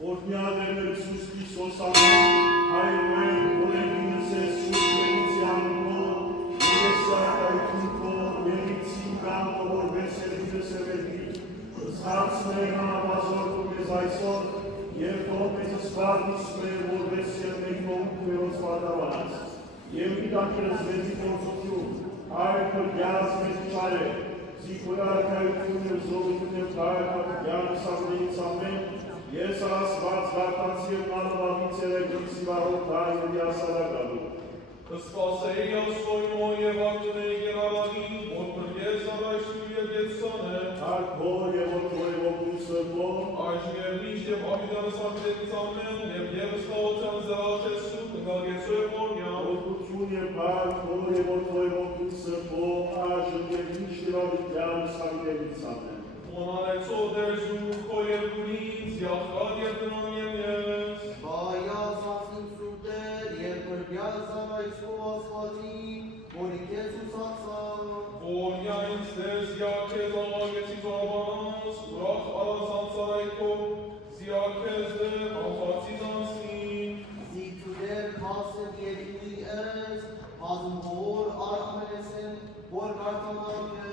Ordinare Iisus Hristos, amin, Haiuel, Oleghințe, Suspențianul, Iesata Iututo, Meriții, Cantor, Veselințe, Sevedri, Zharțne, Hanavazor, Dumnezaisor, Iertopeze, Sfadisme, Vorbesierne, Inompe, Rozvadavanas, Evita Crezvezi, Consoțiu, Hai, Părgheați, Mezicare, Zicurare, Caiutune, Zolutune, Caia, Iar, Savleinț, amin, Iesa svați vartație nalvavițele grăsivarul taie viasaragalu. Spasenia svoj moje vaktne generalani, od prljeza rajšuje djecane. Tako je od tvojego kusrbo. Až je lišće pavidan samljecamen, je vjerska ocan zelače sud, na djecuje volja. Odlučunje tako je od tvojego kusrbo, až je lišćeva vidjan samljecamen. Ona leco dežu, koje kurinc, jahad je pranjenes. Baia zasim suter, je prljaza rajskova svati, morikezu saca. Volja instez, jake zalageci zalabanas, urah alazan sarajko, zjakez de afatizansin. Zituder kasem yedili ez, hazım hor arahmenesen, hor kartanarke.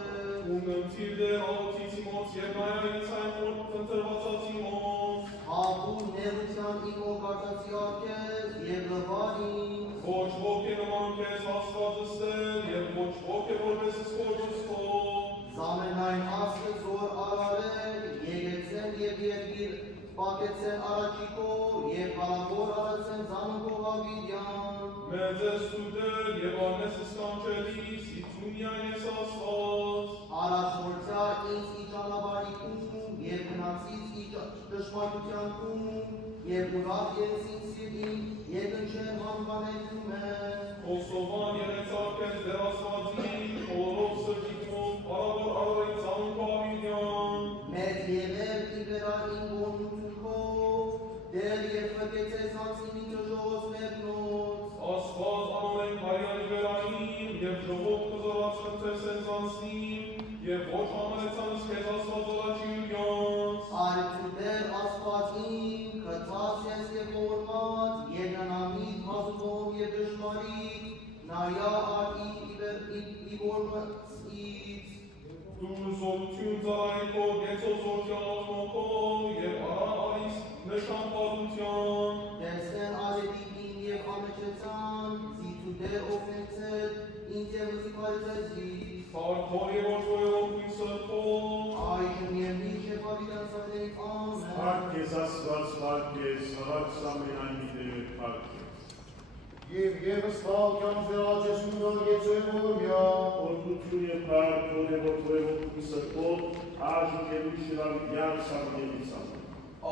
Unămțire autițimos, iernaia ințaimot, întârvațațimos. Habun neruțan imo kartațiarkez, je glăvani. Voci voce nămankez asfazăstel, iar voci voce vorbesc scociusto. Zamenain astăzi or arareg, je yețen je vierbir, pachețen araciko, je palabor arățen zanunkova vidyan. Merze studel, je varnes scancelis, itunia ies asfaz. Arașorțea ins ica la baricum, e pânățiți ica dășmaruțean cum, e burat e simțirin, e gâncen vanvanetume. Kosovan jerețarkez de asfazin, orov săcicmos, parabor arăițan pavidian. Med jever ibera ingonutuko, der je făchețe saținiță jos mernoți. Asfaz amen harian iberaim, jev jovot căzăraț cătesen zansim, jev voci amețan schez asfazălaciulians. Artuder asfațin, cățațes e format, e gănamit, mazubom e dășmarit, naia ar ivormățiți. Tu soluțiuni zaraiko, ghețo social moko, jev ara aris neșan paduțian. Desten are divin e amecețan, zituder ofențet, inte văzicalizezi. Sartori voci voi locui săto, Ai jumiernice pavidan să te amen. Parkez asfalt, parkez, savatsamen anidere parkez. Եվ սպալքյան զերաչեսուն արգեցոյ որմյա, Odlučuje tako je od tvojego kusrbo, až je lišćeva vidjan samljecamen.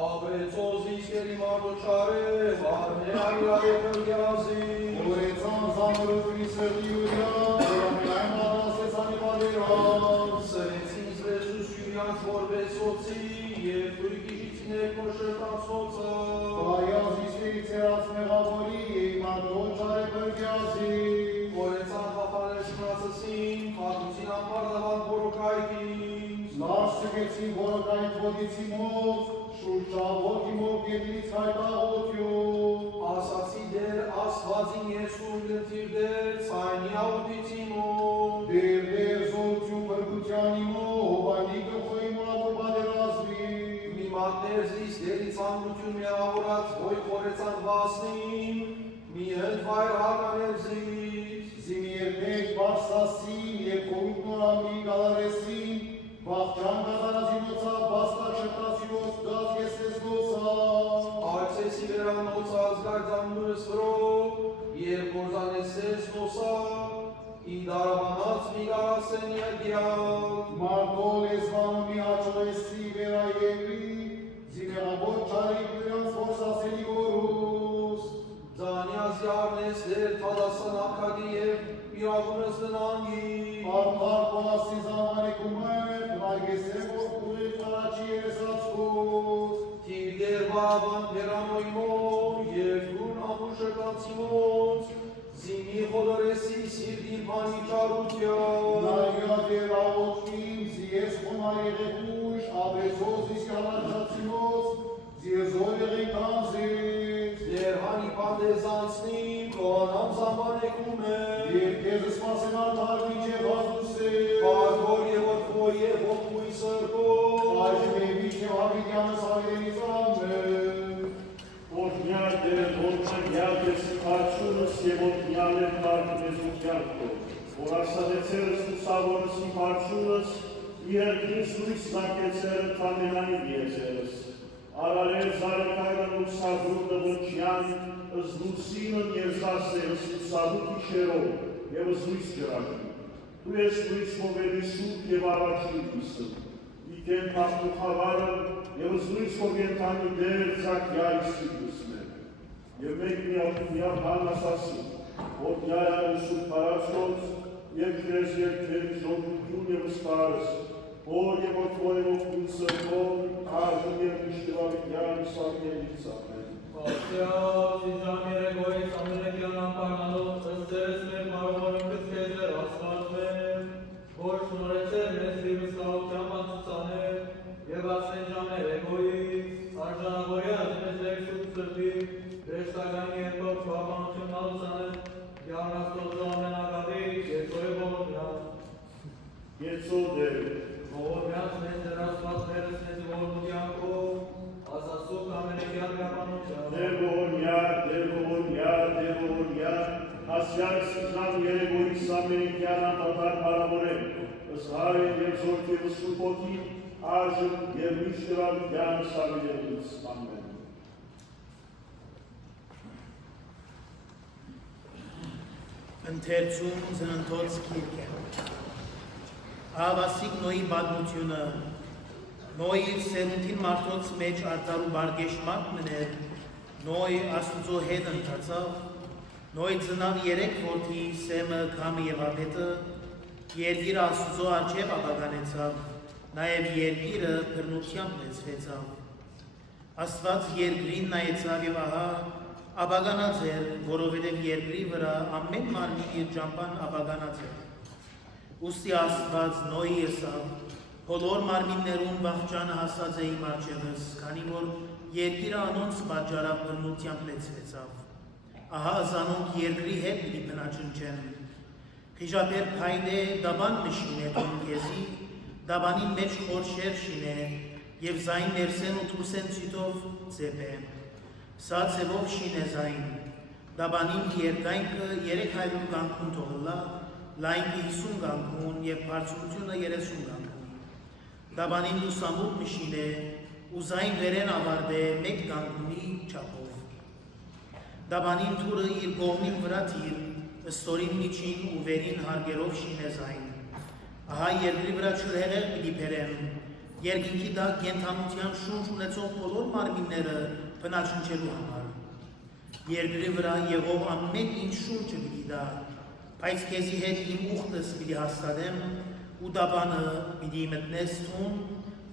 Աբրեցոզ իսկերի մարդոչարե, վարմեայա և ըրգյազի, որեցան զամրովի սրդի ուրյա, որամյայն առասեցանի պատերան, սրեցին զվեզուս յուրյանց որբեսոցի, և ուրգիշիցին կոշրտացոցը, բայազ իսկերի ծերած մեղավորի, մանդոն ճարե բրգյազի, որեցան խապանեշնացսին, խատուցին ամպարդավան որոկայքին, լար սգեցին որոկայիտ ոտիցի մոտ, շուրջավոքի մոտ եդրից հայտաղոտյու, ասացի դեր ասվածին եսում գտիր դեր, ցայնի աուդիցիմոտ, դեր զորություն բրգությանի մոտ, հովանի գխոյի մավոր բադերազվի, մի մատներ զիս դերի ծանրություն միավորած, ոյ խորեցան վասնին, մի հըդ վայր հականև զիս, Zimi երբեք բարսասին և կողիտ նորամի գալարեսին, վաղճան գազարազինոցավ բաստակ շտացիոց գազ եսես նոցավ, Արցեսի վերանոցած գարձանուրս վրով, և գործանեսես նոսավ, իդարաբանած մի գարասեն եղյալ, մարտոլ եզվանում մի հաճոեսի վերայևի, զիմեղավոր ճարիք նրանց որսասելի որուս, ձանյազ յարնես դեր թադասան ակադի և իրագունս դնանգի, արդար պասի զամանեկում է, նարգեսեմ որ կուղիտ առաջի երեսացկոց, թիր դեր բարաբան դերանոյմոր, և գրուն ամուշկացիմոց, զիմի խոդորեսի սիրդին պանի ճարության, նայյա դեր աղոտքին, զիես խոնար եղեղուշ, աբեզոզ իսկ համարջացիմոց, զիեզոր եղենք հանդես անցնիմ, կողանամ զամբանեկում է, Եվ քեզ սպասեմ արդար միջև հազուսե, Բարգոր և ոտքոյ և ոտքույ սրբով, այժմ և իջև հավիտյանս հավերենից ամեն, Օրհնյալ Տերը, օրհնյալ ես արցունս և օրհնյալ եմ կարդնեզուկյանքով, որ ասադեցերս ու սավորս իմ արցունս, իհերքիս լույս նակեցերը տամենային եզերս, արարել զարեկայրն ու սավորը ոչյան, զլուսինն եզասերս ու սավուտ իշերով և զլույս ջրակի, դու ես լույս հովերի սուտ և առաջին լույսը, իկեն պաստուխավարը և զլույս հովենտանի դեր ծակյա իսիկուսներ, և մեկ միավ հանասասի, որ նյարան ու սուտ պարացոց, և քրեզ երկեր ժողություն և սպարս, որ և ոտվոյով կունսրբով, արժում և միշտվավիկյան սավնելից ապեն։ Աստված իժամ երեգոյից ամենեկյան ամպարնալով ծծերս մեր մարողորինքս կեզեր ասվածվեմ, որ շնորեցեր մեզ լիվս կաղության բանցուցաներ և ասեն ժամ երեգոյից, արժանավորյա ձմեզ լեքսուտ սրդի, դեշտագանի երկով չվաբանություն նալուսաներ, յարնաստոզո ամենագավից, եծոյ ողորմյալ։ Եծո դեր, Ողորմյալ մեզ դրաստված վերս մեզ ողորմությանքով, ասասուկ ամենեկյան գարմանության։ դեր ողորմյալ, ասյալ սիժան երեգոյից ամենիկյան ամպատար հարավորել, ըսհարեն և զորք և սուպոտի, արժում և միշտվավիկյան սավնելից ամեն։ Ընթերցում ծննդոց քիրք է։ Աղասիկ Նոյի բադմությունը, Նոյ իր սերունդին մարդոց մեջ արդար ու բարգեշմակ մներ, Նոյ աստուծո հետ ընթացավ, Նոյ ծնավ երեք որդի սեմը կամը և ապետը, երկիրը աստուծո արջև աբագանեցավ, նաև երկիրը բրնությամբ լեցվեցավ։ Աստված երկրին նայեցավ և ահա աբագանած էր, որովհետև երկրի վրա ամեն մարմին իր ճամպան աբագանած էր։ Ուստի Աստված Նոյի եսավ, բոլոր մարմիններուն վախճանը հասած է իմ արջևս, քանի որ երկիրը անոնց պատճառավ բռնությամբ լեցվեցավ։ Ահա զանոնք երկրի հետ պիտի բնաճնչեն։ Խիժապեր փայդե դաբան մշին է տուն քեզի, դաբանին մեջ խորշեր շինե, և զայն ներսեն ու թուսեն ցիտով ձեպ է։ Սա ձևով շին է զայն, դաբանին երկայնքը 300 գանքուն թողլա, լայնքը 50 գանքուն և բարձրությունը 30 գանքուն։ Դաբանին լուսամուտ մշին է, ու զայն վերեն ավարդ է 1 գանքունի չափով։ Դաբանին թուրը իր կողմին վրա թիր, ստորին միջին ու վերին հարգերով շին է զայն։ Ահա երկրի վրա չրհեղեղ պիտի բերեմ, երկինքի դա կենդանության շունչ ունեցող բոլոր մարմինները բնաճնչելու համար։ Երկրի վրա եղող ամեն ինչ շունչը պիտի դա, բայց քեզի հետ իմ ուխտս պիտի հաստատեմ ու դաբանը պիտի մտնես տուն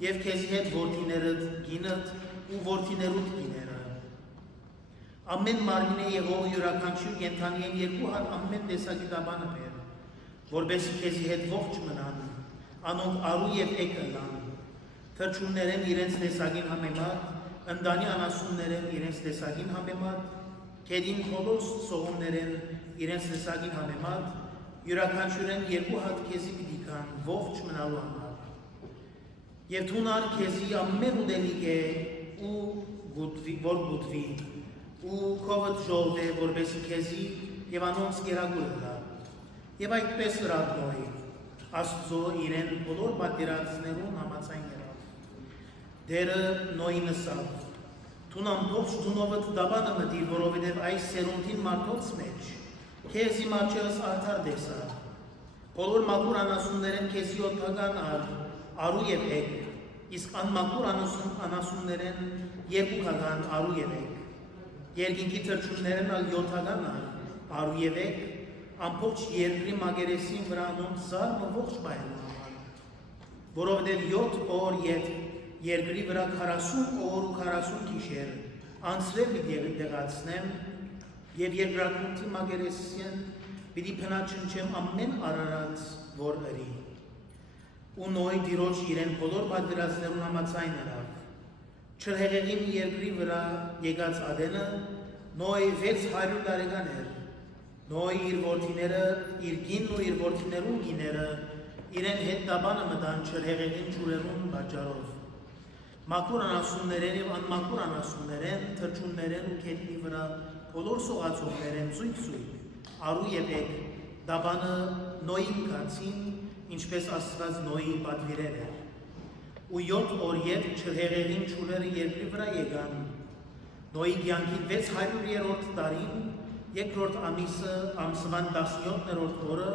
և քեզի հետ որդիներդ գինդ ու որդիներուդ գիները։ Ամեն մարմին է եղող յուրաքանչյուր կենդանի են 2 հատ ամեն տեսակի դաբանը բեր, որբեսի քեզի հետ ողջ մնան, անոնք արու և էգը լան, թրջուններեն իրենց տեսակին համեմատ, ընդանի անասուններեն իրենց տեսակին համեմատ, կեդին բոլոր սողուններեն իրենց տեսակին համեմատ, յուրաքանչյուրեն 2 հատ քեզի պիտի կան ողջ մնալու համար։ Եվ թունար քեզի ամեն ուտելիք է ու որ գուտվի, ու քովդ ժողվ է, որբեսի քեզի և անոնց գերագույն լա։ Եվ այդպես լրավ Նոյ, Աստծո իրեն բոլոր պատերածներուն համաձայն եղավ։ Դերը Նոյին ըսավ, թուն ամբողջ թունովդ դաբանը մտի, որովհետև այս սերունդին մարդոց մեջ, քեզի մարջեղս արդար դեսա, բոլոր մակուր անասուններեն քեզի օդական արու և էգ, իսկ անմակուր անասուններեն 2 հագան արու և էգ, երկինքի թրջուններեն ալ 7 արու և էգ, ամբողջ երկրի մագերեսին վրա անոնց զարմը ողջ բայելու համար, որովհետև 7 օր ետ երկրի վրա 40 օր ու 40 գիշեր անցրել պիտի դեղացնեմ և երկրագունքի մագերեսին պիտի փնաչնչեմ ամեն արարած, որ ըրի։ Ու Նոյ դիրոջ իրեն բոլոր պատվիրածներուն համաձայն ըրավ։ Չրհեղեղին երկրի վրա եկած ադենը Նոյ 600 տարեկան էր։ Նոյ իր որդիները, իր գինն ու իր որդիներուն գիները իրեն հետ տաբանը մտան չրհեղեղին ջուրերուն պատճառով։ Մաքուր անասուններեն եւ անմաքուր անասուններեն, թրջուններեն ու քետնի վրա բոլոր սողացողներեն զույգ արու եւ եկ տաբանը Նոյին կացին, ինչպես Աստված Նոյի պատվիրել էր։ Ու 7 օր ետ չրհեղեղին ջուրերը երկրի վրա եկան։ Նոյի կյանքի 600-րդ տարին, երկրորդ ամիսը ամսվան 17-րդ օրը,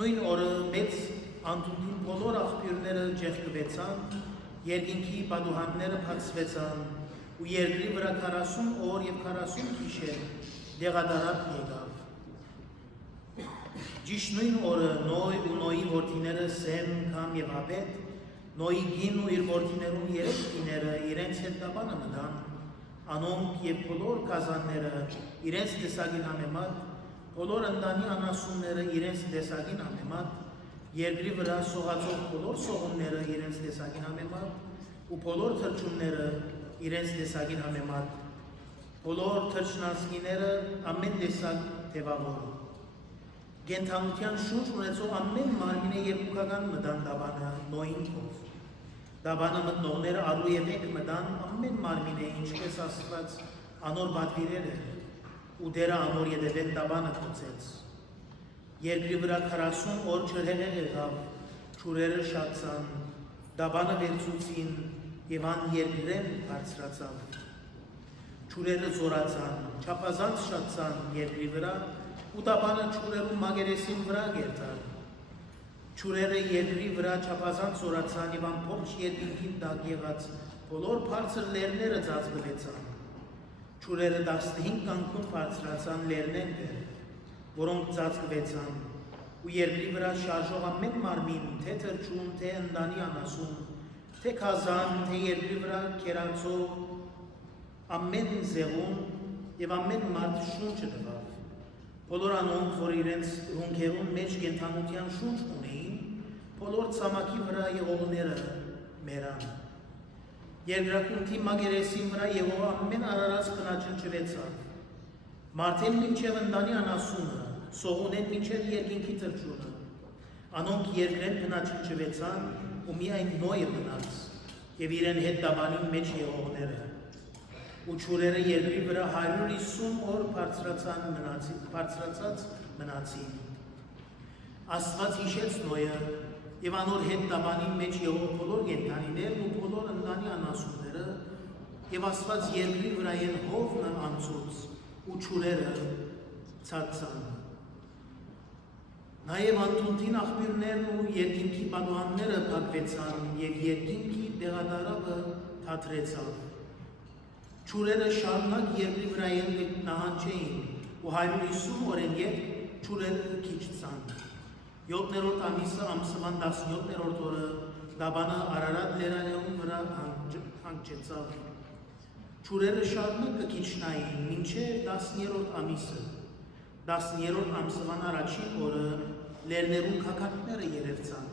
նույն օրը մեծ անտուքին բոլոր աղբյուրները ջեղկվեցան, երկինքի պատուհանները փակվեցան, ու երկրի վրա 40 օր եւ 40 գիշեր դեղադարապ եկավ։ Ճիշտ նույն օրը Նոյ ու Նոյի որդիները Սեմ, Քամ եւ Հապետ, Նոյի գին ու իր որդիներուն 3 գիները իրենց հետ տաբանը մտան, անոնք եւ բոլոր կազանները իրենց տեսակին համեմատ, բոլոր ընտանի անասունները իրենց տեսակին համեմատ, երկրի վրա սողացող բոլոր սողունները իրենց տեսակին համեմատ ու բոլոր թրջունները իրենց տեսակին համեմատ, բոլոր թրջնածնիները ամեն տեսակ թևավոր։ Գենթանության շուրջ ունեցող ամեն մարմինը երկուքական մտան տաբանը Նոյին կողմ։ Տաբանը մտնողները արու եւ եկ մտան ամեն մարմինը ինչպես Աստված անոր պատվիրել էր ու դերը անոր ետևեն տաբանը կոծեց։ Երկրի վրա 40 օր չրհեղեղ եղավ, ջուրերը շատցան, տաբանը վերցուցին եւ ան երկրեն բարձրացավ։ Ջուրերը զորացան, չափազանց շատցան երկրի վրա ու տաբանը ջուրերու մագերեսին վրա գերտան։ Ջուրերը երկրի վրա չափազանց զորացան եւ ամբողջ երկինքին տակ եղած բոլոր բարձր լեռները ծածկվեցան։ Ջուրերը 15 անգամ բարձրացան լեռներն վեր, որոնք ծածկվեցան, ու երկրի վրա շարժող ամեն մարմին, թե թրջուն, թե ընտանի անասուն, թե քազան, թե երկրի վրա կերածող ամեն զեղուն եւ ամեն մարդ շունչը տվավ։ Բոլոր անոնք, որ իրենց ռունքերուն մեջ կենթանության շունչ ունեին, բոլոր ցամաքի վրա եղողները մերան։ Երկրակունքի մագերեսին վրա եղող ամեն արարած կնաճնճվեցավ։ Մարդեն մինչև ընտանի անասունը, սողունեն մինչև երկինքի թրջունը, անոնք երկրեն կնաճնճվեցան ու միայն Նոյը մնաց եւ իրեն հետ տաբանի մեջ եղողները։ Ու ջուրերը երկրի վրա 150 օր բարձրացած մնացին։ Աստված հիշեց Նոյը եւ անոր հետ տաբանի մեջ եղող բոլոր կենդանիներն ու բոլոր ընտանի անասունները եւ Աստված երկրի վրայեն հովն անցուց ու ջուրերը ցածան։ Նաեւ անտունտին աղբյուրներն ու երկինքի պատուհանները փակվեցան եւ երկինքի դեղադարապը թատրեցավ։ Ջուրերը շարունակ երկրի վրայեն նահանջեին ու 150 օրեն ետ ջուրերը քիչցան։ 7-րդ ամիսը ամսվան 17-րդ օրը Լաբանը Արարատ լեռներուն վրա հանգչեցավ։ Ջուրերը շարունակ կքիչնային մինչև 10-րդ ամիսը։ 10-րդ ամսվան առաջին օրը լեռներուն քակակները երևցան։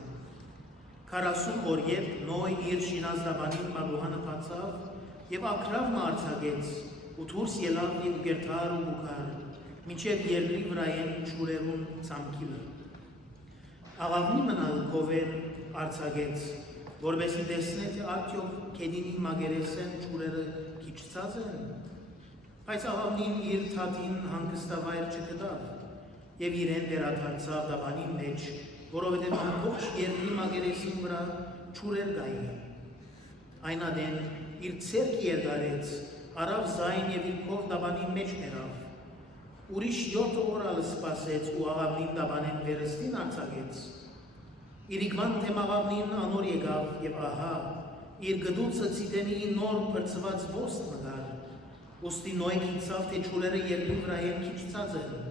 40 օր ետ Նոյ իր շինազդաբանին պատուհանը բացավ եւ ակրավն արձակեց ու դուրս ելավ եւ գերթար ու գուքար մինչեւ երկրի վրայեն ջուրերուն ցամքիլը։ Աղավնի մնալ կովեն արձակեց, որովհետեւ տեսնե թե արդյոք քեդինի մագերեսեն ջուրերը քիչծած են։ Բայց աղավնին իր թաթին հանգստավայր չգտավ եւ իրեն վերադարձավ դաբանի մեջ, որովհետեւ ամբողջ երկրի մագերեսին վրա ջուրեր կային։ Այն ադեն իր ցերկ երդարեց, արավ զայն եւ իր կով դաբանի մեջ ներավ։ Ուրիշ 7 օր ալ սպասեց ու աղավնին դաբանեն վերստին արձակեց։ Իրիկվան թեմաղավնին անոր եկավ եւ ահա իր գդուցը ցիտենի նոր բրծված ոստ մտար։ Ոստի Նոյ գիտավ թե ջուրերը երկրի վրա են քիչծած են։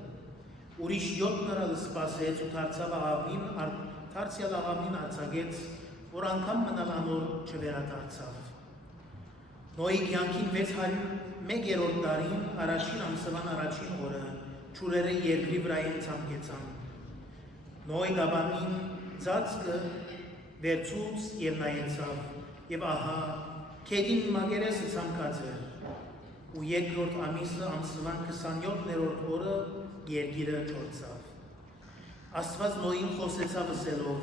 Ուրիշ 7 օր ալ սպասեց ու դարձավ աղավնին արձակեց, որ անգամ մնալ անոր չվերադարձավ։ Նոյի կյանքին 601-րդ տարին առաջին ամսվան առաջին օրը ջուրերը երկրի վրայեն ցամքեցան։ Նոյ դաբանին ծածկը վերցուց եւ նայեցավ եւ ահա քեդին մագերեսը ցամքած էր ու երկրորդ ամիսը ամսվան 27-րդ օրը երկիրը չորցավ։ Աստված Նոյին խոսեցավ ասելով.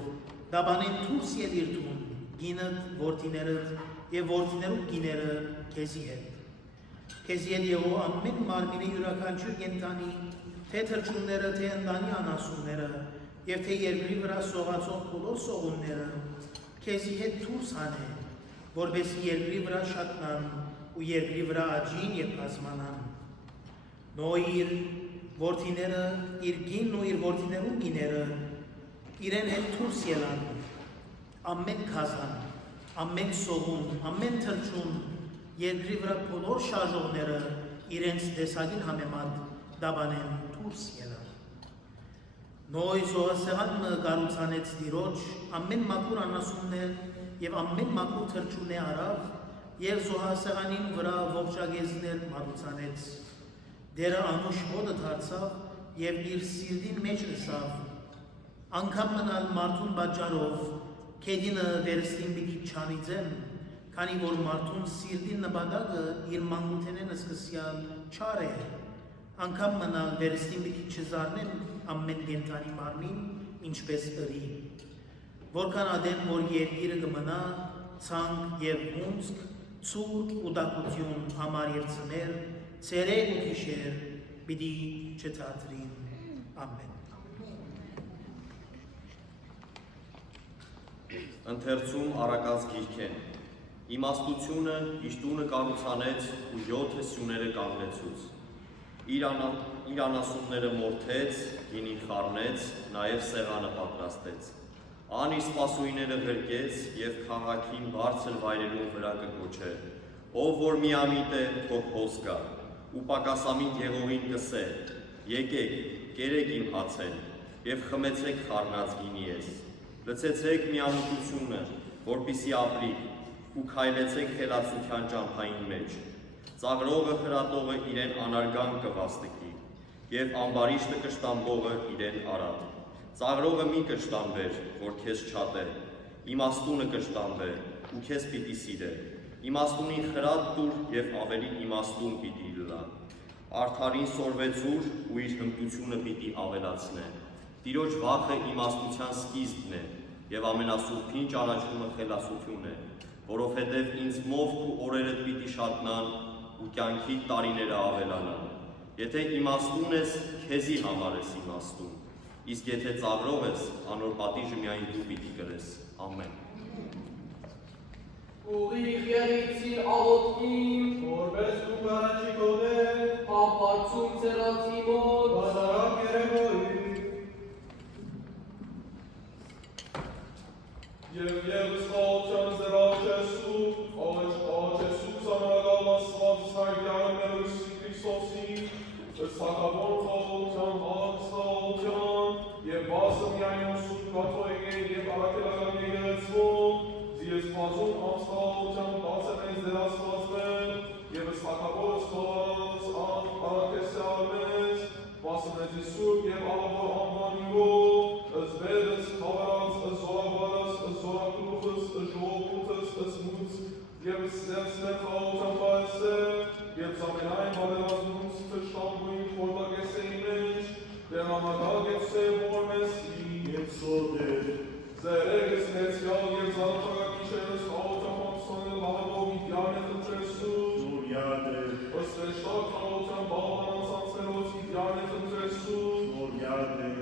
«Դաբանեն դուրս ելիր տուն, գինդ, որդիներդ եւ որդիներու գիները քեզի հետ։ Քեզի հետ եղող ամեն մարմինի յուրաքանչյուր կենդանի, թե թրջունները, թե ընտանի անասունները եւ թե երկրի վրա սողացող բոլոր սողունները քեզի հետ դուրս հանե, որբեսի երկրի վրա շատնան ու երկրի վրա աճին եւ բազմանան։ Նոյ իր որդիները, իր գինն ու իր որդիներու գիները իրեն հետ դուրս ելան, ամեն քազան, ամեն սողուն, ամեն թրջուն, երկրի վրա բոլոր շարժողները իրենց տեսակին համեմատ դաբանեն դուրս ելան։ Նոյ զոհասեղանը կառուցանեց Տիրոջ, ամեն մաքուր անասուններ եւ ամեն մաքուր թրջուններ արավ եւ զոհասեղանին վրա ողջագեզներ մատուցանեց։ Դերը անուշ հոդը դարձավ եւ իր սիրտին մեջ լսավ. անգամ մնալ մարդուն պատճառով քեդինը վերստին պիտի չանիծեմ, քանի որ մարդուն սիրտին նպատակը իր մանկութենեն սկսյալ չար է, անգամ մնալ վերստին պիտի չզարնեմ ամեն կենդանի մարմին, ինչպես ըրի, որքան ադեն որ երկիրը կմնա ցանկ եւ հունձք, ցուրտ ու դակություն համար եւ ծներ, ցերեկ ու գիշեր պիտի չթատրին։ Ամեն։ Ընթերցում առակած գիրքեն, իմաստությունը իր տունը կառուցանեց ու 7 սյուները կանգնեցուց, իր անասունները մորթեց, գինին խառնեց, նաև սեղանը պատրաստեց, ան իր սպասույները ղրկեց և քաղաքին բարձր վայրերուն վրա կգոչեր, ով որ միամիտ է, թող հոս գա, ու պակասամիտ եղողին կսե, եկեք, կերեք իմ հացեն, և խմեցեք խառնած գինի ես, լցեցեք միամիտությունը, որպիսի ապրիք, ու քայլեցեք խելացության ճամփային մեջ, ծաղրողը խրատողը իրեն անարգան կվաստկի, և ամբարիշտը կշտամբողը իրեն արատ, ծաղրողը մի կշտամբեր, որ քեզ չատե, իմաստունը կշտամբե, ու քեզ պիտի սիրե, իմաստունին խրատ տուր և ավելի իմաստուն պիտի լա, արդարին սորվեցուր ու իր հմտությունը պիտի ավելացնե, Տիրոջ վախը իմաստության սկիզբն է և ամենասուրբին ճանաչումը խելացություն է, որովհետև ինձ մովք ու օրերդ պիտի շատնան ու կյանքի տարիները ավելանան։ Եթե իմաստուն ես, քեզի համար ես իմաստուն, իսկ եթե ծաղրող ես, անոր պատիժը միայն դու պիտի կրես։ Ամեն։ Ուղիղ երիցիր աղոտքին, որպես դու կարաչի կողել, ապարցում ծերացի մոտ, բազարակ երևոյի, Եվ ևս խաղության զրաչեսու, աղաչեսու զամանագալմասված սայդյանը մերուսի Քրիստոսի, ըստակավոր խաղության, խաղության, և բասը միայն ուսուր կաթոյգեր և առակելական եգերեցվում, զիես պազում ամսխաղության բացենես դերասվածներ, և ըստակավոր ստովարած առակեսյալմես, բասնեզի սուրկ և ալավոր անվանիվով, ըզբերս, խավարած, ըզորավարած, ըզորակրուխս, ըժողոքութս, ըզմուց, և ստեղծներ խաղության պայսեր, և զամենայն բարերազմունց թշտամբույն խորդագեսեի մեջ, դեղամագակ և սև որմեսի, Եվ սոդեր, զերեգս նեցյալ և զարդագակիշերս խաղության պամսոնել լահավով իդյան է տնտրեսուր, Նորյադեր, ըստեշտակ խաղության բաղանանցանցերոց իդյան է տնտրեսուր, Նորյադեր,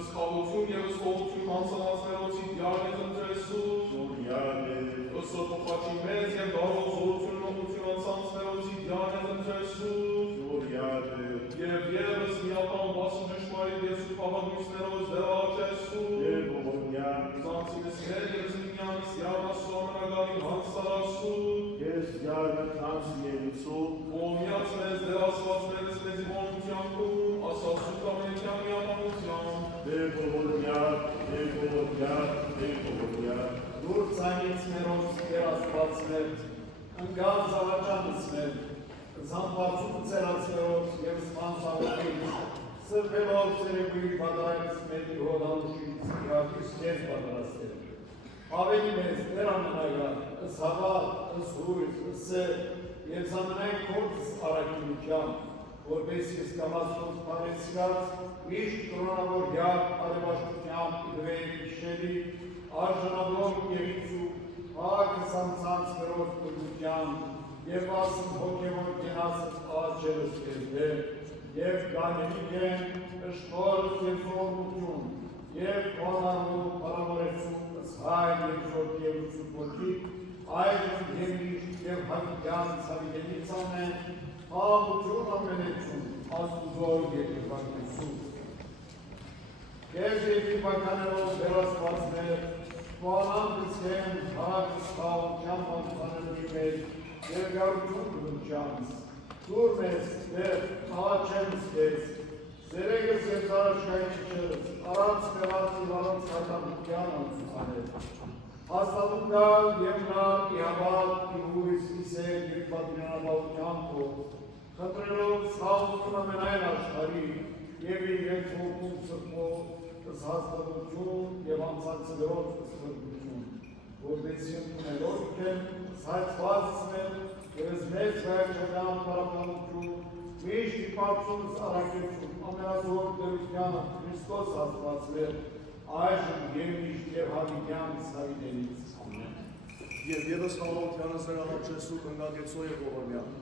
ըսխաղություն և ըսխողություն հանցանացներոց իդյան է տնտրեսուր, Նորյադեր, ըսոփոխաչի մեծ և դարող զորություն նողություն անցանցներոց իդյան է տնտրեսուր, Նորյադեր, և ևս միական բասը ճշմարիտ և սուպահագույցներոց դեղաչեսուր, Եվ ողորմյան, Զանցինեսներ և զինյանից յարնասու ամենագալին հանցարասուր, Ես յարը թանց երուցով, Ողմյաց մեզ դերասվածներս մեզի ողնությանքում, ասասուտ ամենքյան միապանության, Եվ ողորմյան, Դուր ցանից մերոց երաստվածներ, ընկան զավաճանից մեր, զամպարծում ծերացներոց և սպանսավորից, սրբելով ծերեկույր պատարայից մեր հոդանուշից իրակից կեզ պատրաստել։ Ավելի մեզ, մեր ամենագար, ըս հավատ, ըս հույր, ըս սեր եւ զանանայք քորձ արագությամբ, որպես ես կամացնոց պարեցրած, միշտ կրոնավոր յակ արևաշտությամբ իդվեր իշելի, արժանավոր գերիցու, հագս անցանց կրոց բրգությամբ, եւ ասում հոգեվոր կենասս աչերս կեզդեր, եւ գանելիք են ըշքորս եւ զորություն, եւ կոնարու պարավորեցում ըսհայր եւ ժորդ եւ ուսուտ որդի, այժմ եւ միշտ եւ հագիկյան ցավիդենից ամեն, հաղություն ամենեցում, աստուզոր եւ վարկություն։ Կեզ եւ իպականերով վերասպացներ, կոնանդս են հագս խաղության պատկանելու մեջ, եւ գարություն կնչանց, դուր մեզ դեր աղաչենս կեզ, սերեգս եւ զարաշկային չերս, առանց մեղած և առանց հատամության անցուցանել, հաստատում գալ եւ նալ իհաբատ իհույս իսեր եւ պատվիրանաբավության փող, խնդրելով սաղություն ամենայն աշխարհի եւ իր երկողում սրբով հաստատություն եւ անցածերով սրբություն, որպեսզի ունելով են սայծվածներ և մեծ վերջական պարապանություն, միշտ իպարծունս առակեցում, ամենազոր դերությանը Քրիստոս աստվածներ, այժմ և միշտ և հավիկյան սավիդենից, ամեն։ Եվ ևս խաղաղությանս նրահաչեսու կնգագեցո և ողորմյան։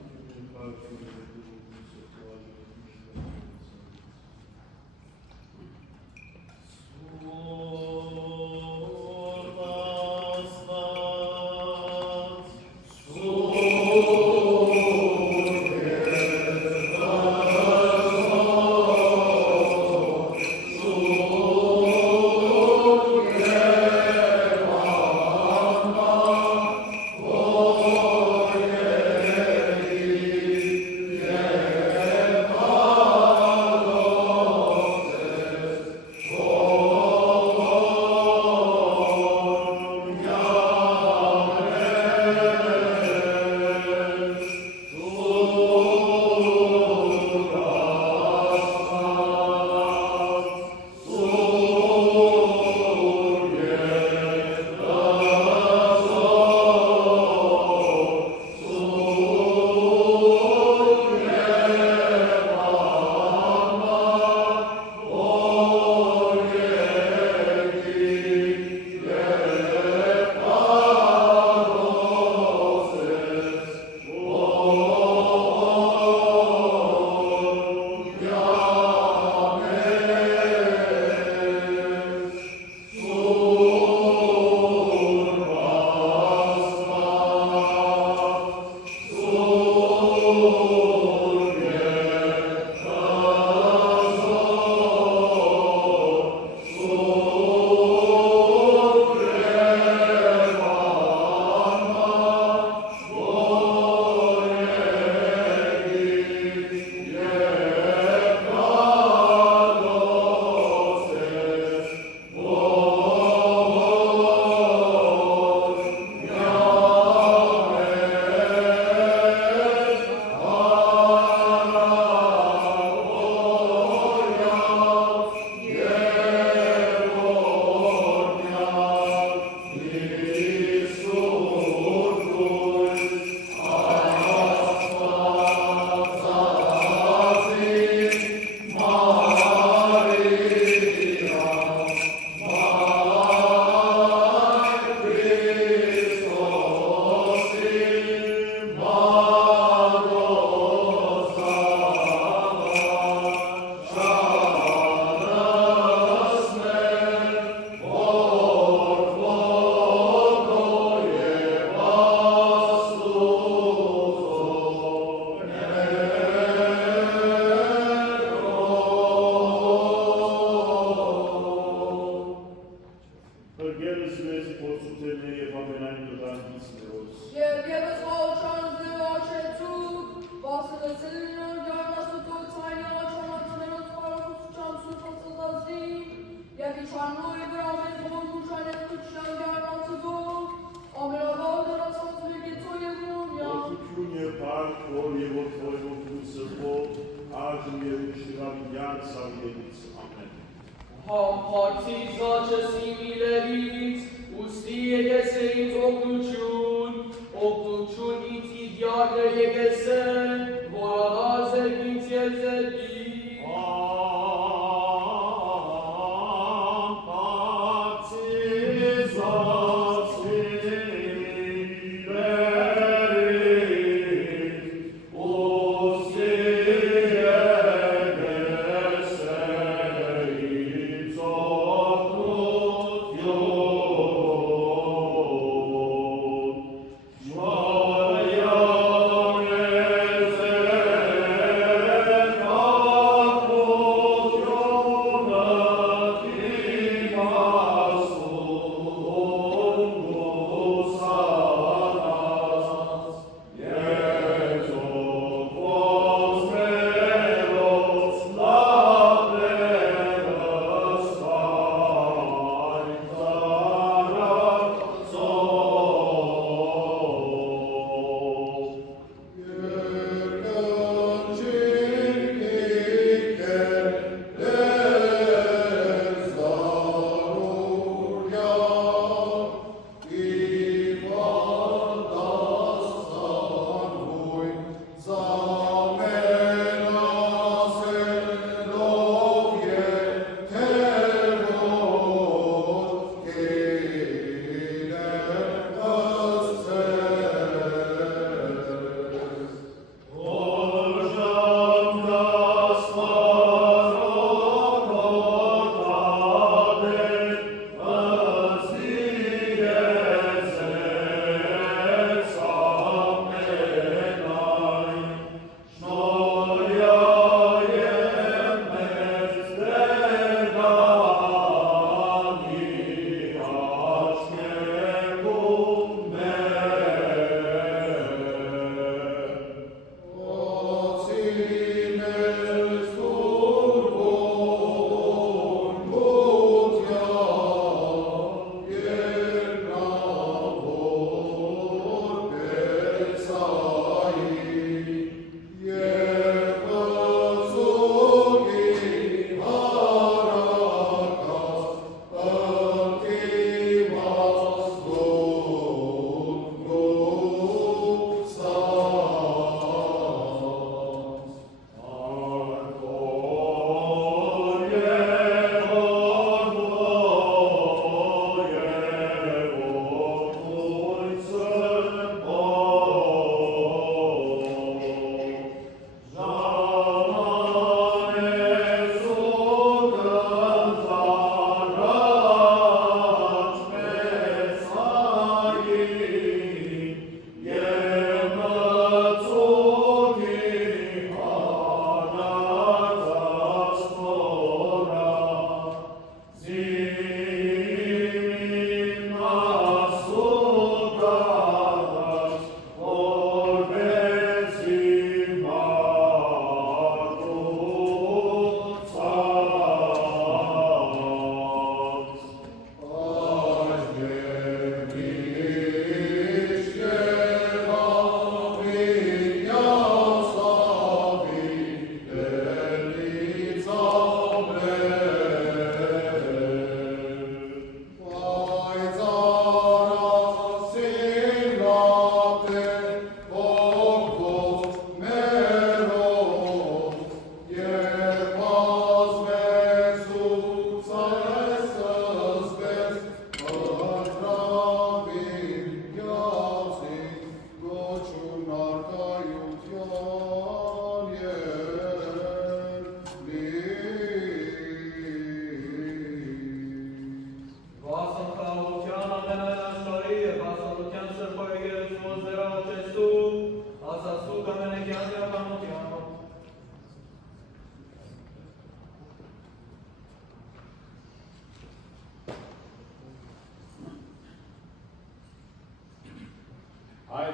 Oğluçun iti yarlı yegez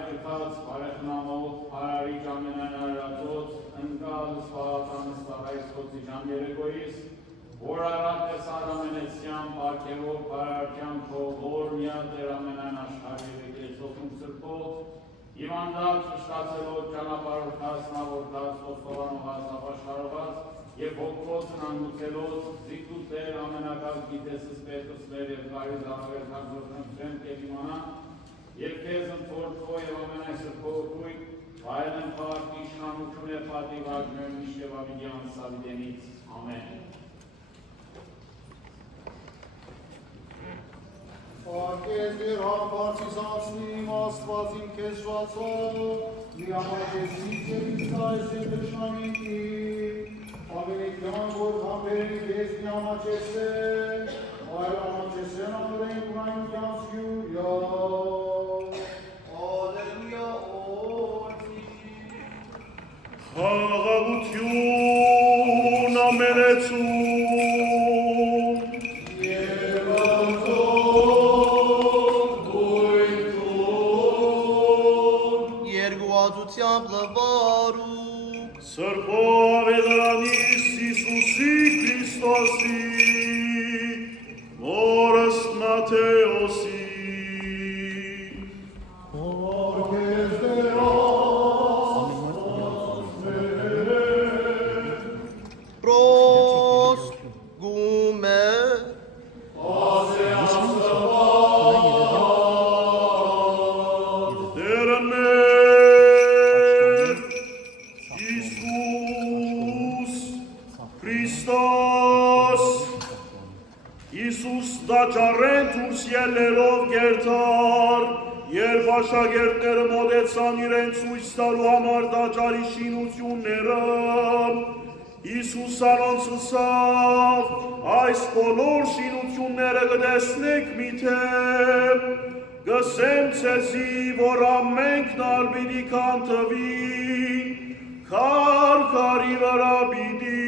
այդքած բարեխնամով հարարի ժամենան արարածոց ընկալս պահատանս տաղայս կոցի ժամ երեկոյիս որ արատես արամենեսյան պարքևով բարարքյան քողոր միան դեր ամենան աշխարհի եկեցողում սրբով հիվանդած վշտացելով ճանապարհորդած նավորտած խոստովանող հաստապաշխարված եւ հոգոց նանգուցելով զիգուտեր ամենակալ գիտեսս պետս մեր եւ կարի զավեր հաջորդնեմ եւ իմանա եւ քեզ ընթորքո եւ ամենայսրբոյ վայելն փառք իշխանություն եւ պատիվ աջներ միշտ եւ ավիդյան սավիդենից ամեն Ակեզեր հապարցիսացնիմ աստվածին կեզվածով, միամայջեսից և իծայս և դշնամինքի, ավերիկյան որ համբերին կեզ միամաչեսեն, այլ ամաչեսեն ամրեն կունայն կյանց յուրյա։ Ալելույա օրդի։ Խաղաղություն ամենեցում Երկուածությամբ լվարու Սրբով Էլրանիս Իսուսի Քրիստոսի Մորս Մատեոսի Պրոստ գումե Դերը մեր Իսուս Քրիստոս Իսուս դաճարեն դուրս ելելով գերտար երբ աշակերտները մոտեցան իրենց ցույց տալու համար դաճարի շինությունները Իսուս անոնց ասավ այս բոլոր շինությունները կտեսնեք միթե Գսեմ ցեզի, որ ամենքն ալ պիտի կանթվին, քարի վրա պիտի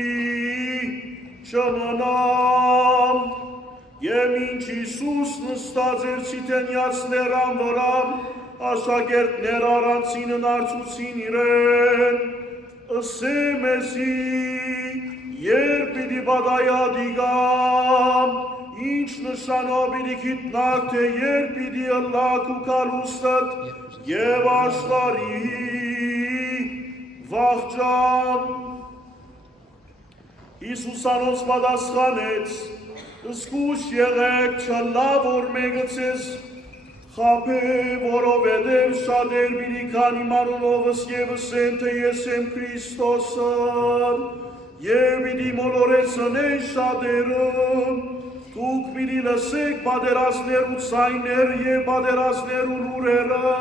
չմնամ, եւ ինչ Իսուս նստած էր ցիտենյացներան վրա, աշակերտներ առանցին նարցուցին իրեն, ըսեմ էսի, երբ պիտի բադայադի գամ, Ինչ նշանով պիտի գիտնակ, թե երբ պիտի ըլլակ ու կալուստըտ և աշխարհի վախճան։ Իսուս անոնց պատասխանեց, զգույշ եղեք, չլա որ մեկը ձեզ խաբե, որովհետև շատեր պիտի կան իմ անունովս և ասեն, թե ես եմ Քրիստոսը, և պիտի մոլորեցնեն շատերը, Դուք պիտի լսեք պատերազմներ ու ցայներ և պատերազմներ ու լուրերը,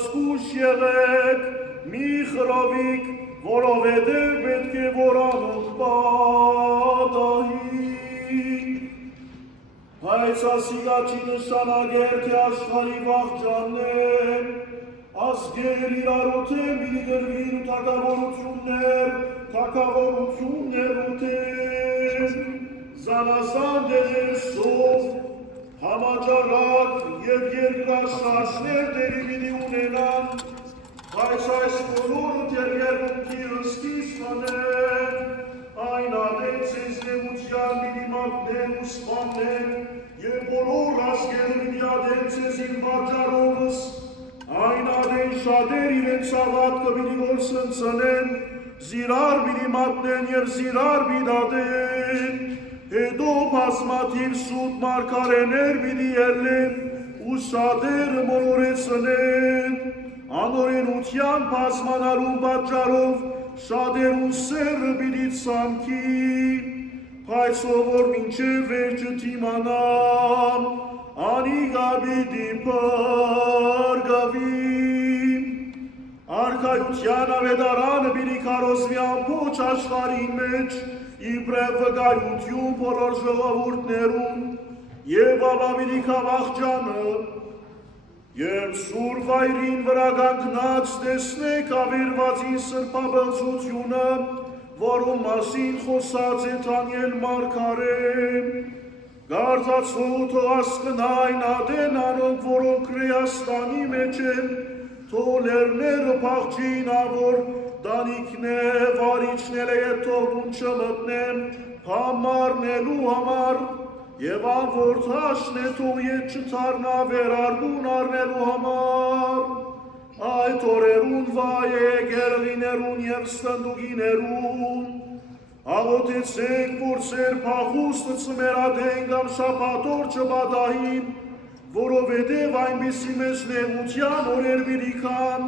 զգույշ եղեք, մի խռովիք, որովհետև պետք է որ անոնք պատահի։ Բայց ասիկա չի նշանագեր, թե աշխարհի վախճանն է, ազգեր իրարոտ են պիտի գրվին ու թագավորություններ ուտեն, Զանազան դեղեսով, համաճարակ և երկրաշարժներ դերի պիտի ունենան, բայց այս բոլորը դեռ երկնքի հսկիզբն է, այն ադեն ձեզ նեղության պիտի մատնեն ու սպանեն, և բոլոր ազգերը պիտի ադեն ձեզին պատճառովս, այն ադեն շատեր իրենց ավատքը պիտի որ սնցնեն, զիրար պիտի մատնեն և զիրար պիտի դատեն, Հետո բազմաթիվ սուտ մարգարեներ պիտի ելնեն ու շատերը մոլորեցնեն, անօրենության բազմանալու պատճառով շատերուն սերը պիտի ցամքի, բայց ով որ մինչև վերջը թիմանան, անիգա պիտի փրկվի։ Արքայության ավետարանը պիտի քարոզվի ամբողջ աշխարհի մեջ, իբրև վկայություն բոլոր ժողովուրդներուն և ապավիլի կավախճանը, երբ սուր վայրին վրա կանգնած տեսնեք ավերվածին սրբաբղծությունը, որում մասին խոսած է Դանիել մարգարեն, Գարդացու թող ասկնային ադեն անոնք, որոնք Ռեաստանի մեջ են, թոլերները փախչին ավոր, դանիքն է վարիչները եթողուն չմտնեմ, համարնելու համար, և անվոր թաշն է թող ետ չթարնա վերարգուն արնելու համար, այդ օրերուն վայ է գերղիներուն և ստնդուգիներուն, աղոթեցեք, որ ծեր փախուստը ծմերադեն կամ շապատոր չբադահին, որովհետև այնպիսի մեծ նեղության օրեր միրիքան,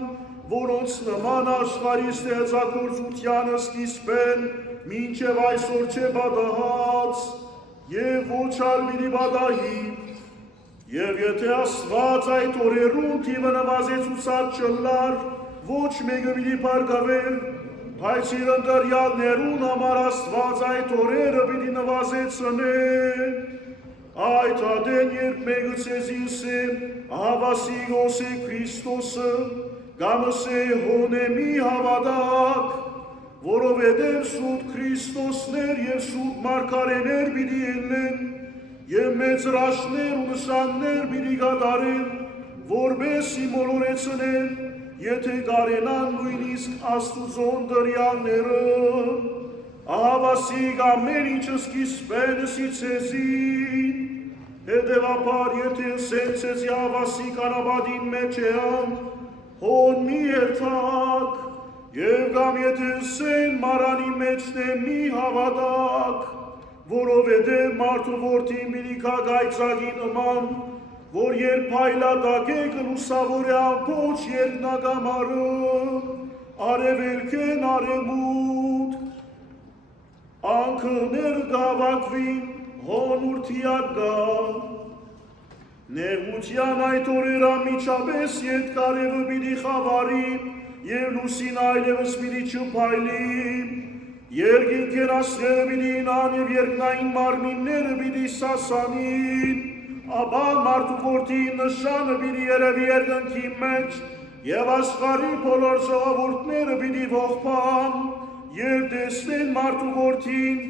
որոնց նման աշխարհի ստեղծագործությանը սկիզբեն, մինչև այսօր չէ բադահած, և ոչ ալ միրի բադահի, և եթե Աստված այդ օրերուն թիվը նվազեցուցած չլար, ոչ մեկը միրի պարգավեր, բայց իր ընտրյալներուն համար Աստված այդ օրերը պիտի նվազեցնեն, այդ ադեն երբ մեկը ցեզի ըսե, հավասի գոսե Քրիստոսը, կամ ըսե հոնեմի հավատակ, որովհետև սուտ Քրիստոսներ և սուտ մարգարեներ պիտի ելնեն, և մեծ հրաշքներ ու նշաններ պիտի կատարեն, որպեսզի մոլորեցնեն, եթե կարենան նույնիսկ Աստուծոն դրյալները, ահավասիկ ամեն ինչը սկիզբեն ըսի ցեզին, հետևաբար եթե ըսեն ցեզի ահավասիկ անաբադին մեջ էան, հոն մի երթակ, և կամ եթե ըսեն մարանի մեջն է մի հավատակ, որովհետև մարդու որդին միրիքա գայծագի նման, որ երբ փայլատակ է կլուսավոր է ամբողջ երկնագամարը, արևելքեն արևմուտք, անքներ գավակվին, հոնուրթիակ գա, նեղության այդ օրեր ամիջապես ետ կարևը պիտի խավարի, և լուսին այլևս պիտի չփայլի, երկինքեն աստղերը պիտի ինան և երկնային մարմինները պիտի սասանին, ապա մարդու որդին նշանը պիտի երևի երկնքի մեջ, և աշխարհի բոլոր ժողովուրդները պիտի ողբան, և տեսնեն մարդու որդին,